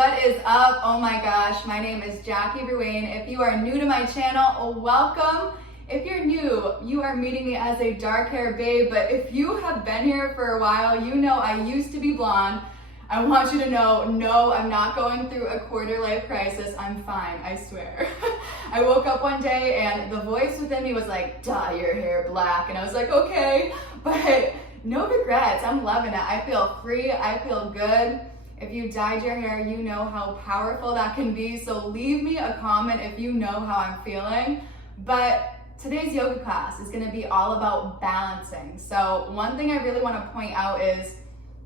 What is up? Oh my gosh, my name is Jackie Ruane. If you are new to my channel, welcome. If you're new, you are meeting me as a dark hair babe, but if you have been here for a while, you know I used to be blonde. I want you to know, no, I'm not going through a quarter life crisis. I'm fine, I swear. I woke up one day and the voice within me was like, dye your hair black. And I was like, okay, but no regrets. I'm loving it. I feel free, I feel good. If you dyed your hair, you know how powerful that can be. So leave me a comment if you know how I'm feeling. But today's yoga class is gonna be all about balancing. So one thing I really wanna point out is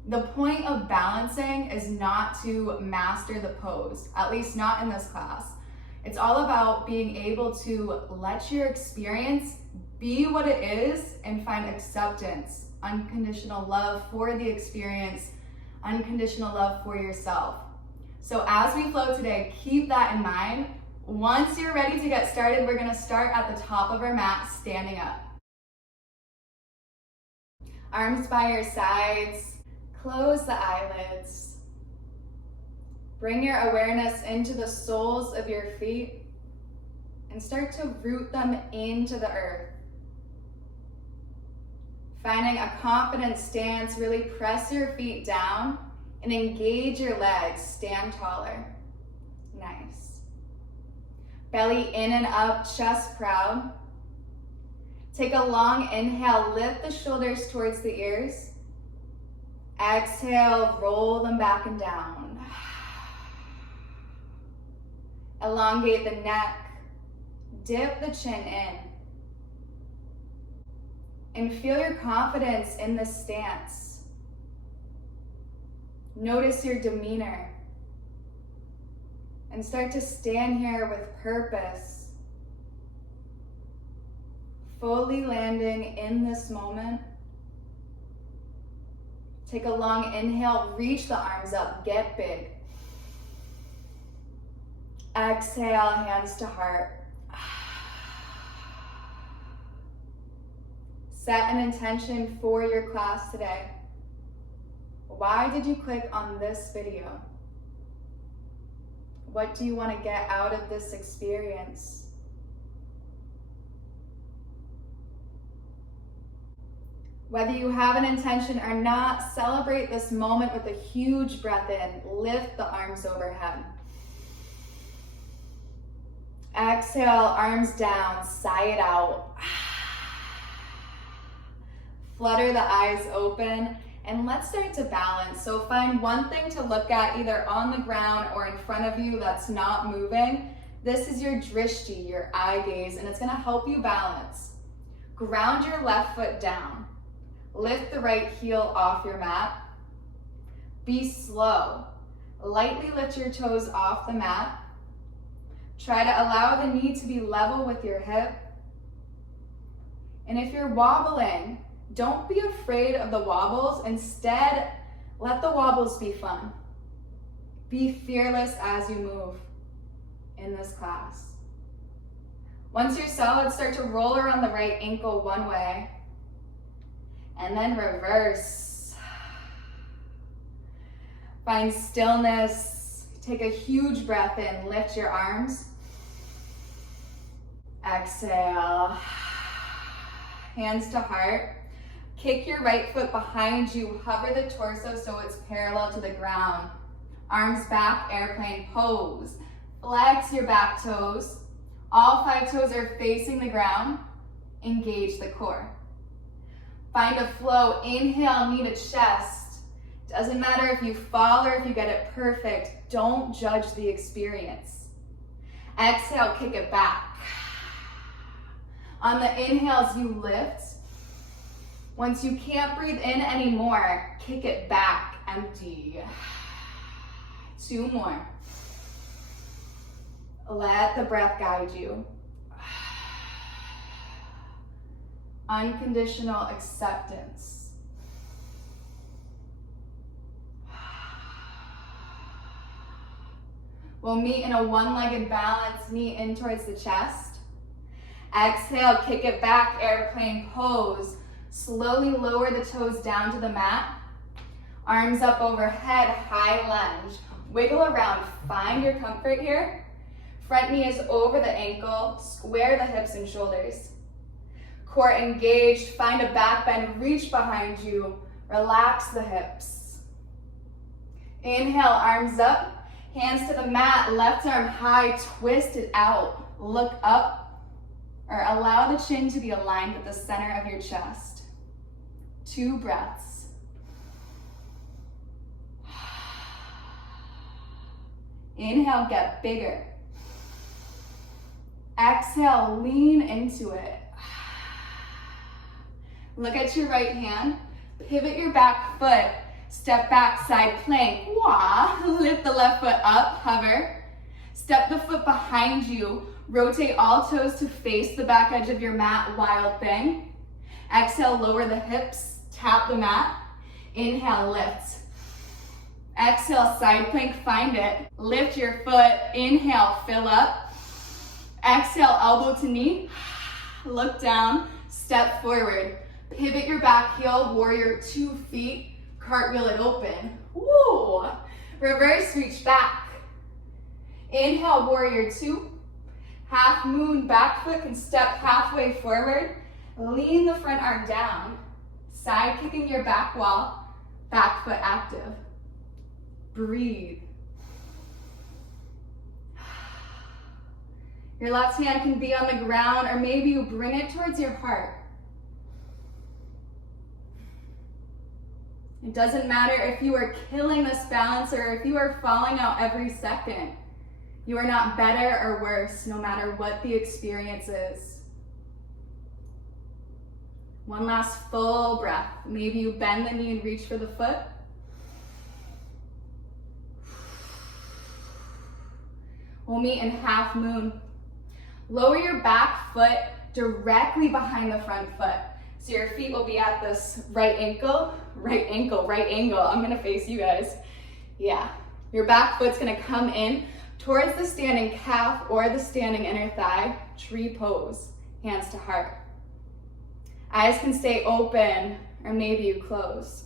the point of balancing is not to master the pose, at least not in this class. It's all about being able to let your experience be what it is and find acceptance, unconditional love for the experience, unconditional love for yourself. So as we flow today, keep that in mind. Once you're ready to get started, we're gonna start at the top of our mat, standing up. Arms by your sides, close the eyelids. Bring your awareness into the soles of your feet and start to root them into the earth. Finding a confident stance, really press your feet down and engage your legs, stand taller. Nice. Belly in and up, chest proud. Take a long inhale, lift the shoulders towards the ears. Exhale, roll them back and down. Elongate the neck, dip the chin in. And feel your confidence in this stance. Notice your demeanor. And start to stand here with purpose. Fully landing in this moment. Take a long inhale, reach the arms up, get big. Exhale, hands to heart. Set an intention for your class today. Why did you click on this video? What do you want to get out of this experience? Whether you have an intention or not, celebrate this moment with a huge breath in. Lift the arms overhead. Exhale, arms down, sigh it out. Flutter the eyes open, and let's start to balance. So find one thing to look at either on the ground or in front of you that's not moving. This is your drishti, your eye gaze, and it's gonna help you balance. Ground your left foot down. Lift the right heel off your mat. Be slow. Lightly lift your toes off the mat. Try to allow the knee to be level with your hip. And if you're wobbling, don't be afraid of the wobbles. Instead, let the wobbles be fun. Be fearless as you move in this class. Once you're solid, start to roll around the right ankle one way and then reverse. Find stillness. Take a huge breath in. Lift your arms. Exhale. Hands to heart. Kick your right foot behind you, hover the torso so it's parallel to the ground. Arms back, airplane pose. Flex your back toes. All 5 toes are facing the ground. Engage the core. Find a flow, inhale, knee to chest. Doesn't matter if you fall or if you get it perfect, don't judge the experience. Exhale, kick it back. On the inhales, you lift. Once you can't breathe in anymore, kick it back, empty. 2 more. Let the breath guide you. Unconditional acceptance. We'll meet in a one-legged balance, knee in towards the chest. Exhale, kick it back, airplane pose. Slowly lower the toes down to the mat. Arms up overhead, high lunge. Wiggle around, find your comfort here. Front knee is over the ankle, square the hips and shoulders. Core engaged, find a back bend, reach behind you, relax the hips. Inhale, arms up, hands to the mat, left arm high, twist it out, look up, or allow the chin to be aligned with the center of your chest. 2 breaths. Inhale, get bigger. Exhale, lean into it. Look at your right hand, pivot your back foot, step back, side plank, wah, lift the left foot up, hover, step the foot behind you, rotate all toes to face the back edge of your mat, wild thing. Exhale, lower the hips, tap the mat, inhale, lift. Exhale, side plank, find it, lift your foot, inhale, fill up. Exhale, elbow to knee, look down, step forward. Pivot your back heel, warrior 2 feet, cartwheel it open. Woo! Reverse, reach back. Inhale, warrior 2. Half moon, back foot can step halfway forward. Lean the front arm down. Side kicking your back wall, back foot active. Breathe. Your left hand can be on the ground, or maybe you bring it towards your heart. It doesn't matter if you are killing this balance or if you are falling out every second. You are not better or worse, no matter what the experience is. One last full breath. Maybe you bend the knee and reach for the foot. We'll meet in half moon. Lower your back foot directly behind the front foot. So your feet will be at this right ankle, right angle. I'm gonna face you guys. Yeah, your back foot's gonna come in towards the standing calf or the standing inner thigh, tree pose, hands to heart. Eyes can stay open, or maybe you close.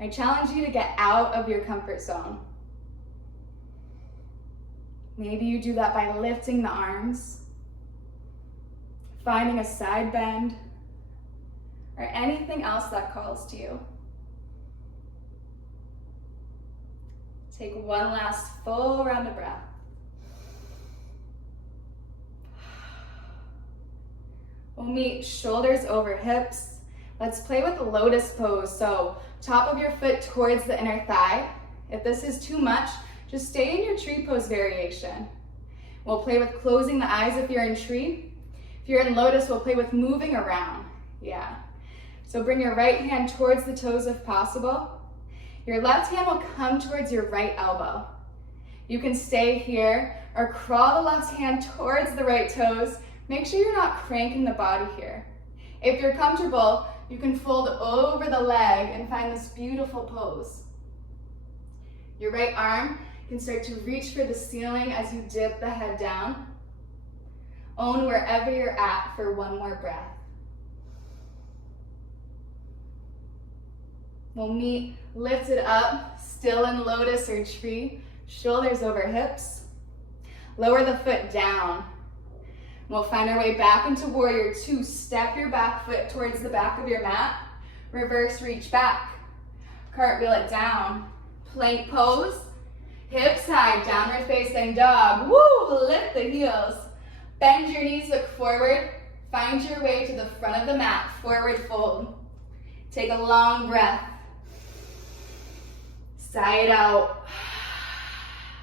I challenge you to get out of your comfort zone. Maybe you do that by lifting the arms, finding a side bend, or anything else that calls to you. Take one last full round of breath. We'll meet shoulders over hips. Let's play with the lotus pose. So top of your foot towards the inner thigh. If this is too much, just stay in your tree pose variation. We'll play with closing the eyes if you're in tree. If you're in lotus, we'll play with moving around. Yeah. So bring your right hand towards the toes if possible. Your left hand will come towards your right elbow. You can stay here or crawl the left hand towards the right toes. Make sure you're not cranking the body here. If you're comfortable, you can fold over the leg and find this beautiful pose. Your right arm can start to reach for the ceiling as you dip the head down. Own wherever you're at for one more breath. We'll meet lifted up, still in lotus or tree, shoulders over hips. Lower the foot down. We'll find our way back into warrior 2. Step your back foot towards the back of your mat. Reverse, reach back. Cartwheel it down. Plank pose. Hips high, downward facing dog. Woo, lift the heels. Bend your knees, look forward. Find your way to the front of the mat, forward fold. Take a long breath. Sigh it out.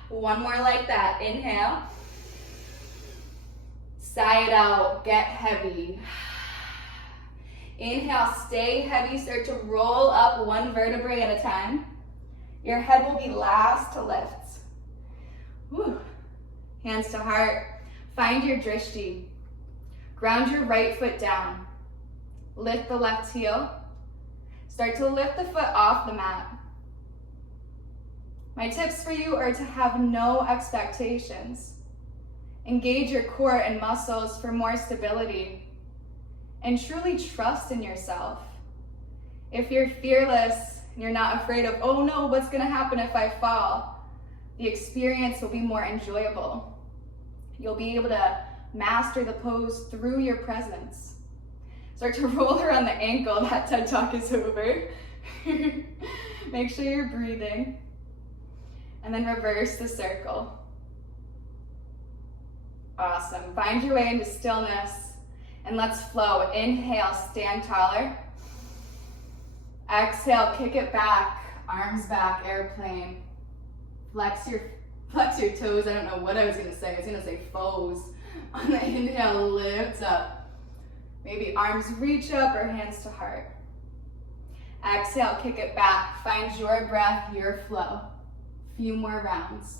One more like that. Inhale. Sigh it out. Get heavy. Inhale, stay heavy. Start to roll up one vertebrae at a time. Your head will be last to lift. Whew. Hands to heart. Find your drishti. Ground your right foot down. Lift the left heel. Start to lift the foot off the mat. My tips for you are to have no expectations. Engage your core and muscles for more stability. And truly trust in yourself. If you're fearless, and you're not afraid of, oh no, what's gonna happen if I fall? The experience will be more enjoyable. You'll be able to master the pose through your presence. Start to roll around the ankle. That TED Talk is over. Make sure you're breathing. And then reverse the circle. Awesome. Find your way into stillness and let's flow. Inhale, stand taller. Exhale, kick it back. Arms back, airplane. Flex your toes. I don't know what I was gonna say. I was gonna say foes. On the inhale, lift up. Maybe arms reach up or hands to heart. Exhale, kick it back. Find your breath, your flow. Few more rounds.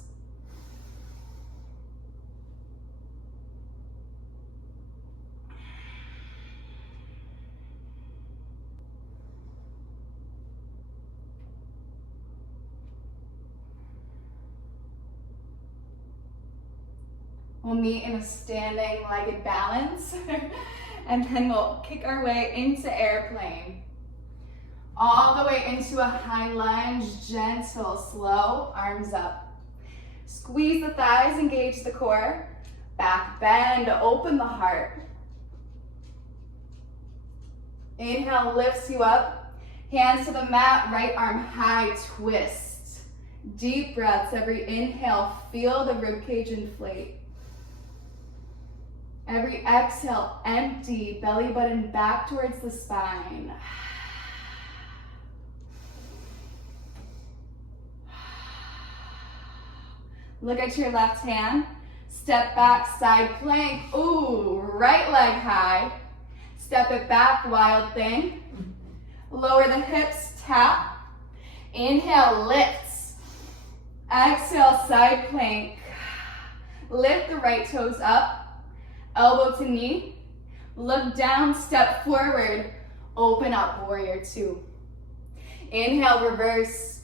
We'll meet in a standing legged balance and then we'll kick our way into airplane. All the way into a high lunge, gentle, slow, arms up. Squeeze the thighs, engage the core. Back bend, open the heart. Inhale lifts you up. Hands to the mat, right arm high, twist. Deep breaths, every inhale, feel the ribcage inflate. Every exhale, empty, belly button back towards the spine. Look at your left hand. Step back, side plank. Ooh, right leg high. Step it back, wild thing. Lower the hips, tap. Inhale, lifts. Exhale, side plank. Lift the right toes up. Elbow to knee. Look down, step forward. Open up, warrior two. Inhale, reverse.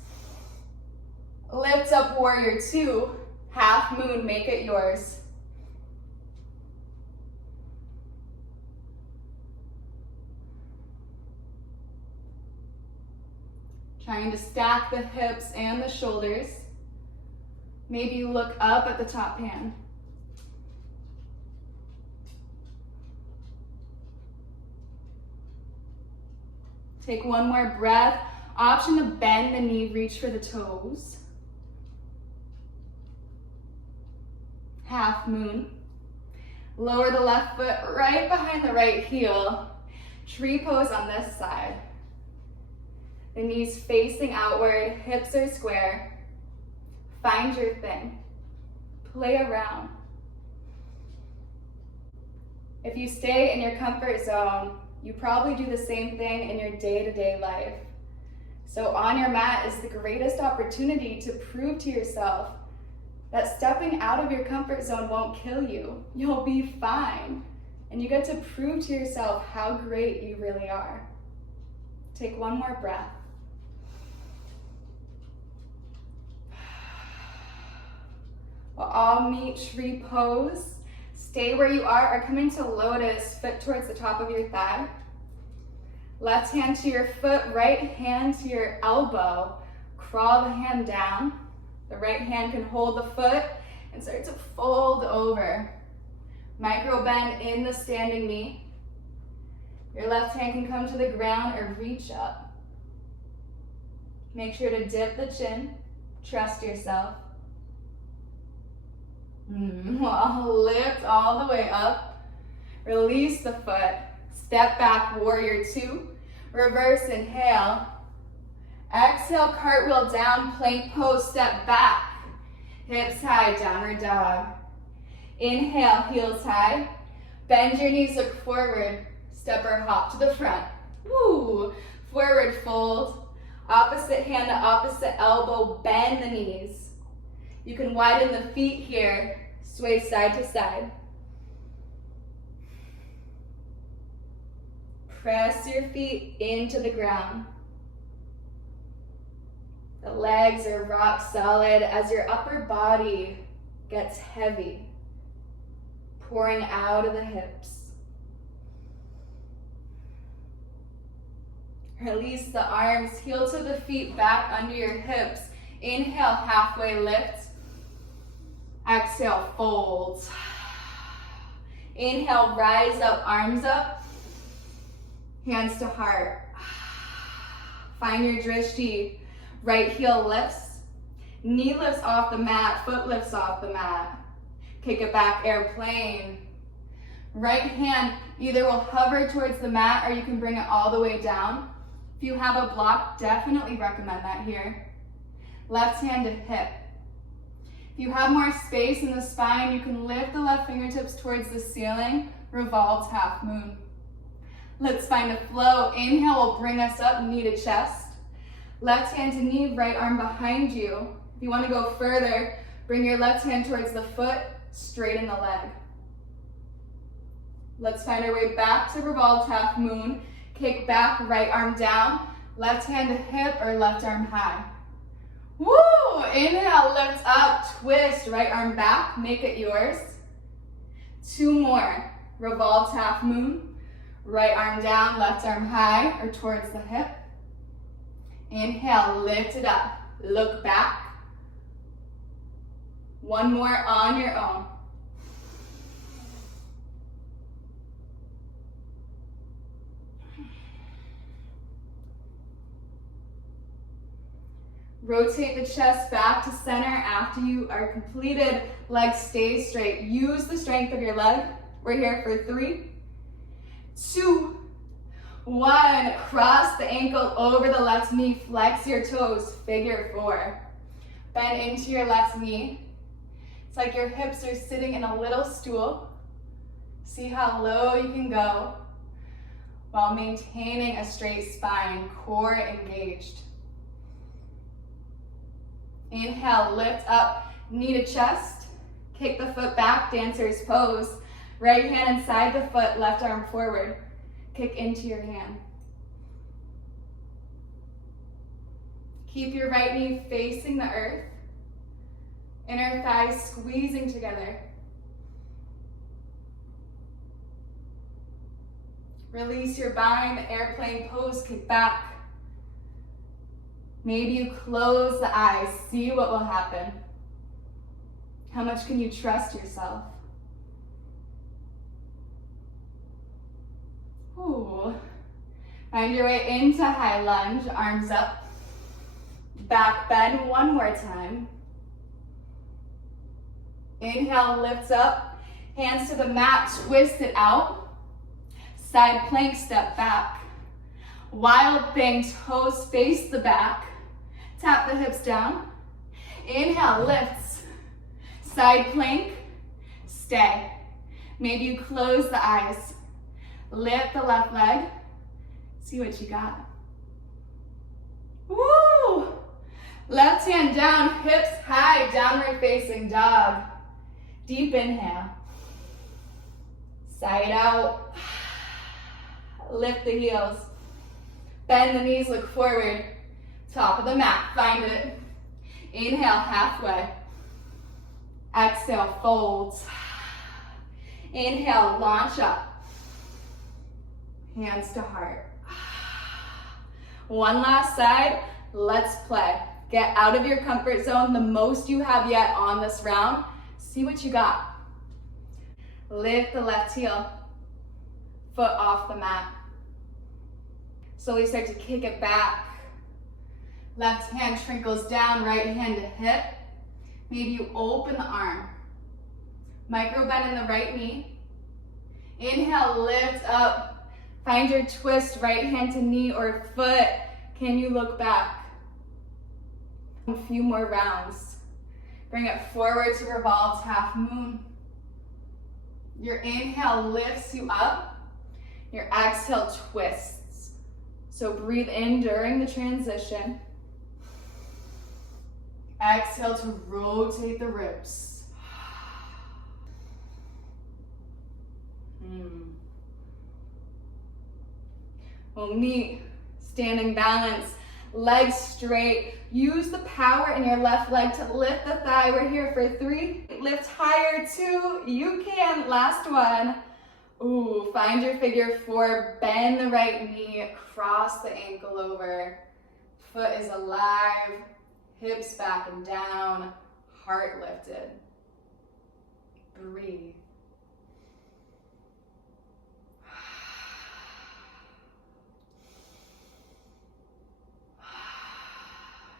Lift up, warrior two. Half moon, make it yours. Trying to stack the hips and the shoulders. Maybe look up at the top hand. Take one more breath. Option to bend the knee, reach for the toes. Half moon. Lower the left foot right behind the right heel. Tree pose on this side. The knees facing outward, hips are square. Find your thing. Play around. If you stay in your comfort zone, you probably do the same thing in your day-to-day life. So on your mat is the greatest opportunity to prove to yourself that stepping out of your comfort zone won't kill you. You'll be fine. And you get to prove to yourself how great you really are. Take one more breath. We'll all meet tree pose. Stay where you are or come into lotus, foot towards the top of your thigh. Left hand to your foot, right hand to your elbow. Crawl the hand down. The right hand can hold the foot and start to fold over. Micro bend in the standing knee. Your left hand can come to the ground or reach up. Make sure to dip the chin. Trust yourself. Lift all the way up. Release the foot. Step back, warrior two. Reverse inhale. Exhale, cartwheel down, plank pose, step back. Hips high, downward dog. Inhale, heels high. Bend your knees, look forward. Step or hop to the front. Woo! Forward fold. Opposite hand to opposite elbow, bend the knees. You can widen the feet here. Sway side to side. Press your feet into the ground. The legs are rock solid as your upper body gets heavy, pouring out of the hips. Release the arms, heel to the feet, back under your hips. Inhale, halfway lift. Exhale, fold. Inhale, rise up, arms up. Hands to heart. Find your drishti. Right heel lifts. Knee lifts off the mat, foot lifts off the mat. Kick it back, airplane. Right hand either will hover towards the mat or you can bring it all the way down. If you have a block, definitely recommend that here. Left hand to hip. If you have more space in the spine, you can lift the left fingertips towards the ceiling, revolved half moon. Let's find a flow. Inhale will bring us up, knee to chest. Left hand to knee, right arm behind you. If you want to go further, bring your left hand towards the foot, straighten the leg. Let's find our way back to revolved half moon. Kick back, right arm down, left hand to hip or left arm high. Woo! Inhale, lift up, twist, right arm back, make it yours. 2 more. Revolved half moon, right arm down, left arm high or towards the hip. Inhale, lift it up, look back. 1 more on your own. Rotate the chest back to center after you are completed. Legs stay straight. Use the strength of your leg. We're here for 3, 2, 1. Cross the ankle over the left knee. Flex your toes. Figure 4. Bend into your left knee. It's like your hips are sitting in a little stool. See how low you can go while maintaining a straight spine, core engaged. Inhale, lift up, knee to chest. Kick the foot back, dancer's pose. Right hand inside the foot, left arm forward. Kick into your hand. Keep your right knee facing the earth. Inner thighs squeezing together. Release your bind, airplane pose, kick back. Maybe you close the eyes, see what will happen. How much can you trust yourself? Ooh. Find your way into high lunge, arms up. Back bend 1 more time. Inhale, lift up. Hands to the mat, twist it out. Side plank, step back. Wild thing, toes face the back. Tap the hips down. Inhale, lifts. Side plank, stay. Maybe you close the eyes. Lift the left leg. See what you got. Woo! Left hand down, hips high, downward facing dog. Deep inhale. Side out. Lift the heels. Bend the knees, look forward. Top of the mat, find it. Inhale, halfway. Exhale, fold. Inhale, launch up. Hands to heart. 1 last side, let's play. Get out of your comfort zone, the most you have yet on this round. See what you got. Lift the left heel. Foot off the mat. Slowly start to kick it back. Left hand trickles down, right hand to hip. Maybe you open the arm. Micro bend in the right knee. Inhale, lift up. Find your twist, right hand to knee or foot. Can you look back? A few more rounds. Bring it forward to revolved half moon. Your inhale lifts you up. Your exhale twists. So breathe in during the transition. Exhale to rotate the ribs. We'll meet standing balance, legs straight. Use the power in your left leg to lift the thigh. We're here for 3. Lift higher, 2. You can. Last one. Ooh, find your figure four, bend the right knee, cross the ankle over. Foot is alive, hips back and down, heart lifted. Breathe.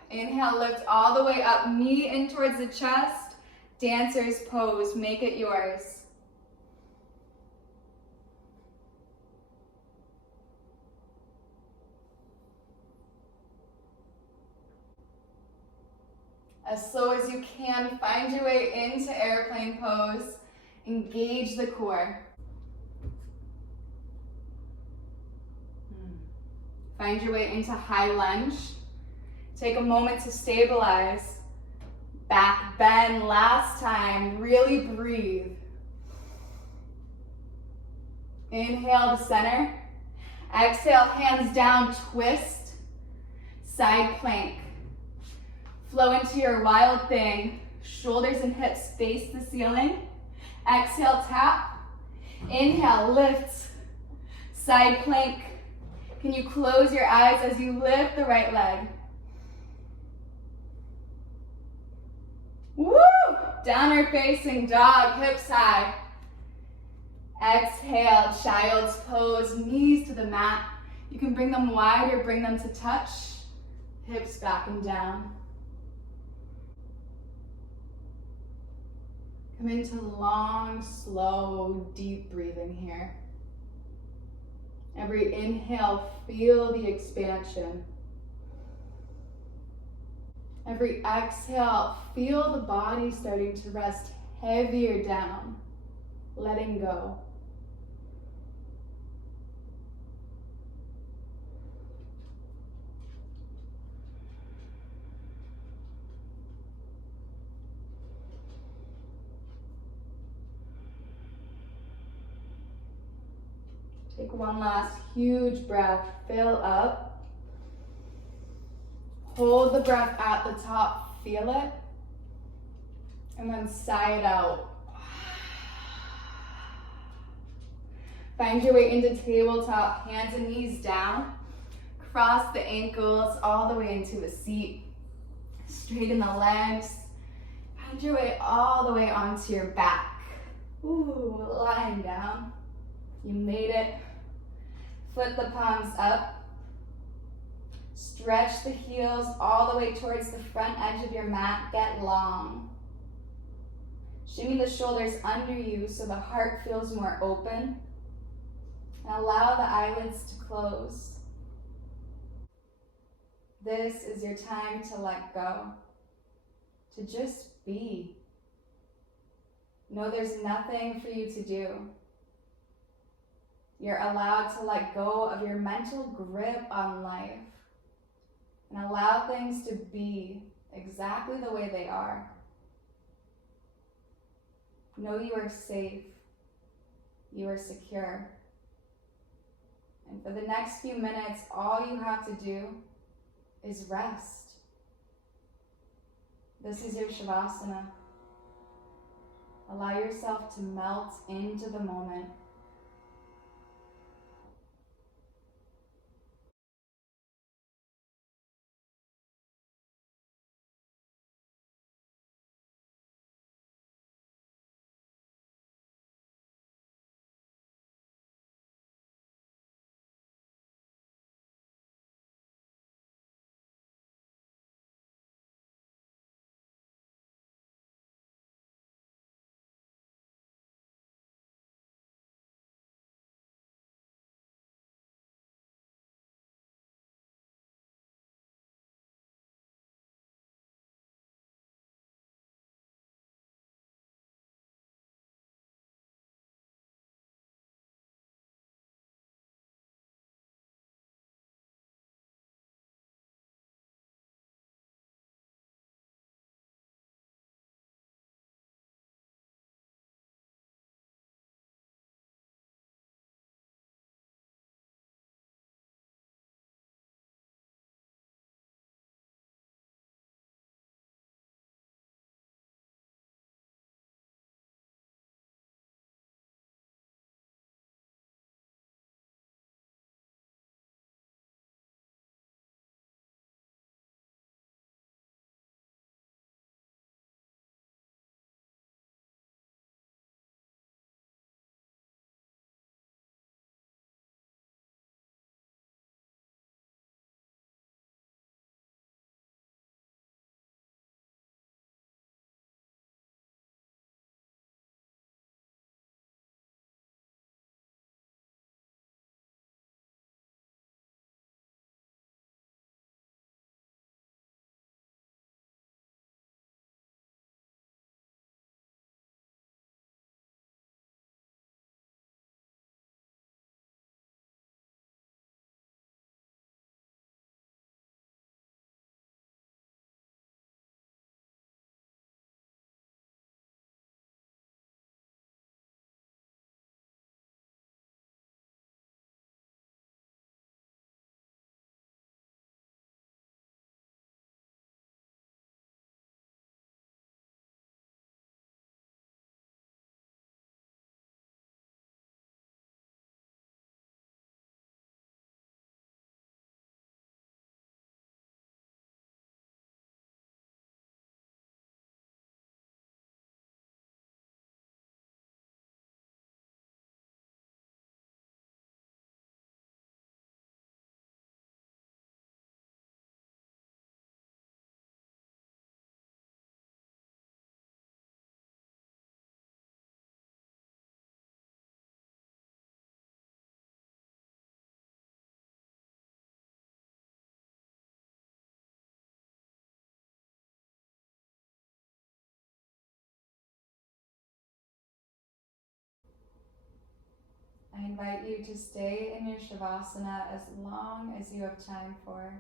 Inhale, lift all the way up, knee in towards the chest. Dancer's pose, make it yours. As slow as you can, find your way into airplane pose. Engage the core. Find your way into high lunge. Take a moment to stabilize. Back bend, last time, really breathe. Inhale to center. Exhale, hands down, twist. Side plank. Flow into your wild thing. Shoulders and hips face the ceiling. Exhale, tap. Inhale, lift. Side plank. Can you close your eyes as you lift the right leg? Woo! Downward facing dog, hips high. Exhale, child's pose, knees to the mat. You can bring them wide or bring them to touch. Hips back and down. Come into long, slow, deep breathing here. Every inhale, feel the expansion. Every exhale, feel the body starting to rest heavier down, letting go. Take one last huge breath, fill up. Hold the breath at the top, feel it. And then sigh it out. Find your way into tabletop, hands and knees down. Cross the ankles all the way into a seat. Straighten the legs. Find your way all the way onto your back. Ooh, lying down. You made it. Flip the palms up. Stretch the heels all the way towards the front edge of your mat. Get long. Shimmy the shoulders under you so the heart feels more open. And allow the eyelids to close. This is your time to let go. To just be. Know there's nothing for you to do. You're allowed to let go of your mental grip on life and allow things to be exactly the way they are. Know you are safe. You are secure. And for the next few minutes, all you have to do is rest. This is your Shavasana. Allow yourself to melt into the moment. invite you to stay in your Shavasana as long as you have time for.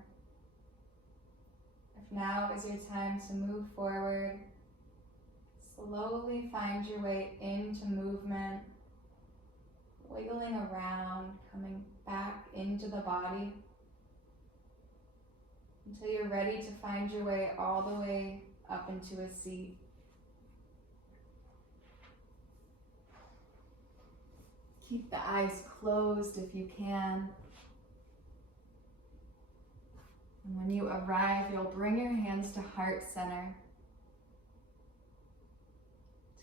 If now is your time to move forward, slowly find your way into movement, wiggling around, coming back into the body until you're ready to find your way all the way up into a seat. Keep the eyes closed if you can. And when you arrive, you'll bring your hands to heart center.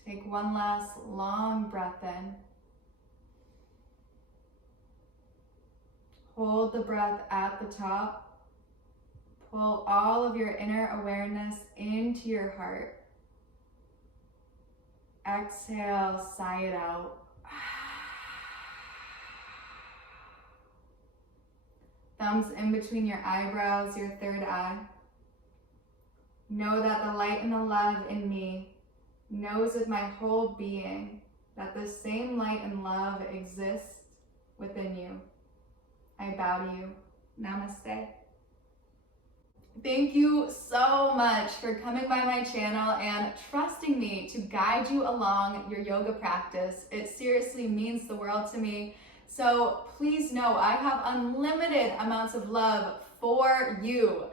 Take one last long breath in. Hold the breath at the top. Pull all of your inner awareness into your heart. Exhale, sigh it out. Thumbs in between your eyebrows, your third eye. Know that the light and the love in me knows with my whole being that the same light and love exists within you. I bow to you. Namaste. Thank you so much for coming by my channel and trusting me to guide you along your yoga practice. It seriously means the world to me. So please know I have unlimited amounts of love for you.